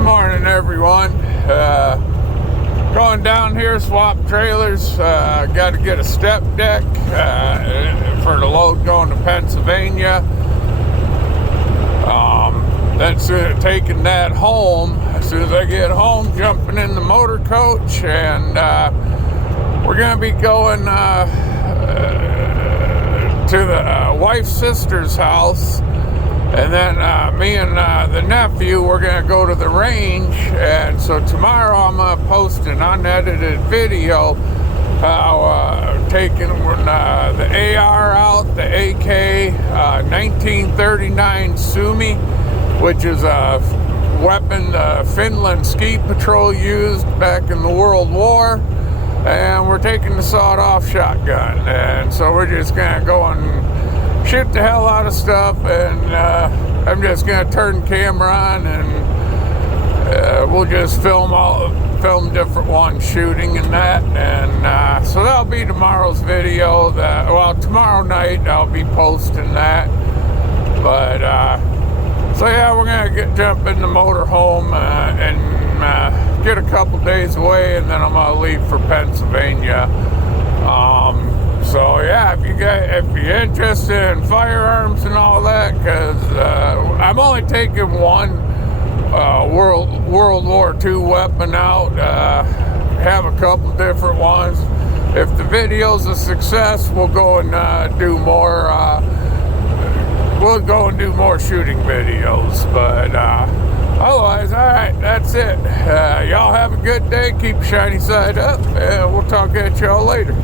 Good morning, everyone. Going down here, swap trailers. Got to get a step deck for the load going to Pennsylvania. That's taking that home. As soon as I get home, jumping in the motor coach, and we're going to be going to the wife's sister's house. And then me and the nephew, we're going to go to the range. And so tomorrow I'm going to post an unedited video taking the AR out, the AK 1939 Sumi, which is a weapon the Finland Ski Patrol used back in the World War. And we're taking the sawed-off shotgun. And so we're just going to go and shoot the hell out of stuff, and I'm just gonna turn the camera on, and we'll just film different ones shooting and that, and so that'll be tomorrow's video. Tomorrow night I'll be posting that. But so yeah, we're gonna jump in the motorhome and get a couple days away, and then I'm gonna leave for Pennsylvania. So yeah, if you're interested in firearms and all that, because I'm only taking one World War II weapon out. Have a couple different ones. If the video's a success, we'll go and do more. We'll go and do more shooting videos. But otherwise, all right, that's it. Y'all have a good day. Keep your shiny side up, and we'll talk at y'all later.